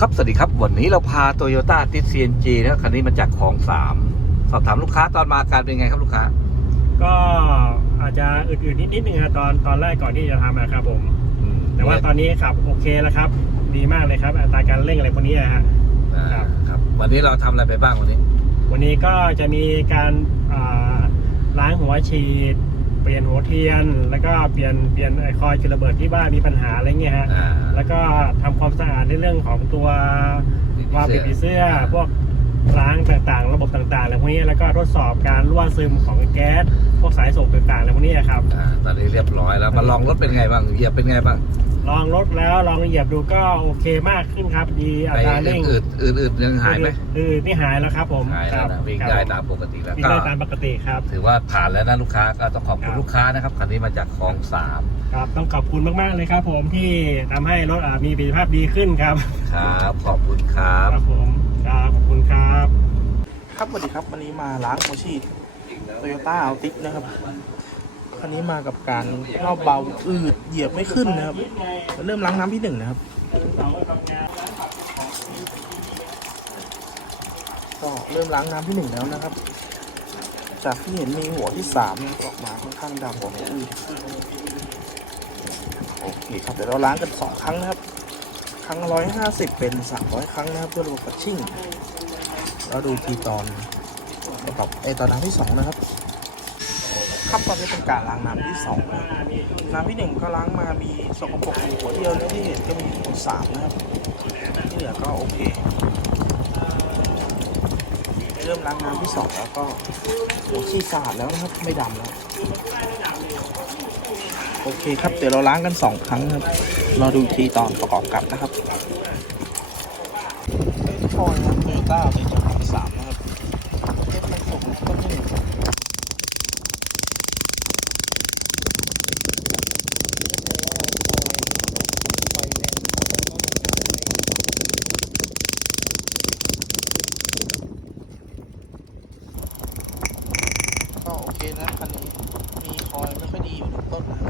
ครับสวัสดีครับ วันนี้เราพาโตโยต้าติด CNG นะครับคันนี้มาจากคลองสามสอบถามลูกค้าตอนมาอาการเป็นไงครับลูกค้า ก็อาจจะอืดๆนิดๆนึงครับตอนตอนแรกก่อนที่จะทำนะครับผม อืมแต่ว่าตอนนี้ขับโอเคแล้วครับ ดีมากเลยครับ อัตราการเร่งอะไรพวกนี้นะฮะ อ่าครับครับวันนี้เราทำอะไรไปบ้างวันนี้ วันนี้ก็จะมีการอ่าล้างหัวฉีด เปลี่ยนหัวเทียน แล้วก็เปลี่ยนเปลี่ยนไอคอยจุดระเบิดที่บ้านมีปัญหาอะไรเงี้ยฮะอ่า แล้วก็ทำความสะอาดในเรื่องของตัววาล์วปิดผีเสื้อ พวกล้างต่างๆ ระบบต่างๆอะไรพวกนี้แล้วก็ทดสอบการรั่วซึมของแก๊สพวกสายส่งต่างๆอะไรพวกนี้ครับ อ่าตอนนี้เรียบร้อยแล้วมาลองรถเป็นไงบ้างเหยียบเป็นไงบ้าง ลองรถแล้วลองเหยียบดูก็โอเคมากขึ้นครับ ดีอัไอ้ตราเร่งอืดอืดอืดยังหายไหมอืดนี่หายแล้วครับผมหายแล้วนะวิ่งครับได้ตามปกติแล้ววิ่งก็ได้ตามปกติครับ ถือว่าผ่านแล้วนะลูกค้าก็ต้องขอบคุณครับลูกค้านะครับคันนี้มาจากคลองสามครับต้องขอบคุณมากๆเลยครับ ผมที่ทำให้รถอะมีประสิทธิภาพดีขึ้นครับครับขอบคุณครับครับผมครับขอบคุณครับ ครับสวัสดีครับวันนี้มาล้างหัวฉีดโตโยต้าอัลติสนะครับ คันนี้มากับการรอบเบาอืดเหยียบไม่ขึ้นนะครับ เริ่มล้างน้ำที่หนึ่งนะครับ ก็เริ่มล้างน้ำที่หนึ่งแล้วนะครับ จากที่เห็นมีหัวที่สามออกมาค่อนข้างดำกว่าหัวอื่นโอเคครับเดี๋ยวเราล้างกันสองครั้งนะครับ ครั้งร้อยห้าสิบเป็นสามร้อยครั้งนะครับเพื่อระบบปัดชิ่ง เราดูทีตอนประกอบไอตอนน้ำที่สองนะครับ ครับตอนนี้เป็นการล้างน้ำที่สองนะครับน้ำที่หนึ่งก็ล้างมามีสกปรกอยู่หัวเดียวแล้วที่เห็นก็มีทั้งหมดสามนะครับที่เหลือก็โอเคเริ่มล้างน้ำที่สองแล้วก็หัวขี้สะอาดแล้วนะครับไม่ดำแล้วโอเคครับเดี๋ยวเราล้างกันสองครั้งครับรอดูทีตอนประกอบกลับนะครับคอยนะโตโยต้าเป็นเจ้าขอสามนะครับเทปไม่สูงต้นที่หนึ่ง นะคันนี้มีคอยไม่ค่อยดีอยู่หนึ่งต้นนะคร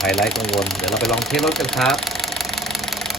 ไฮไลท์กังวล เดี๋ยวเราไปลองเทสรถกันครับ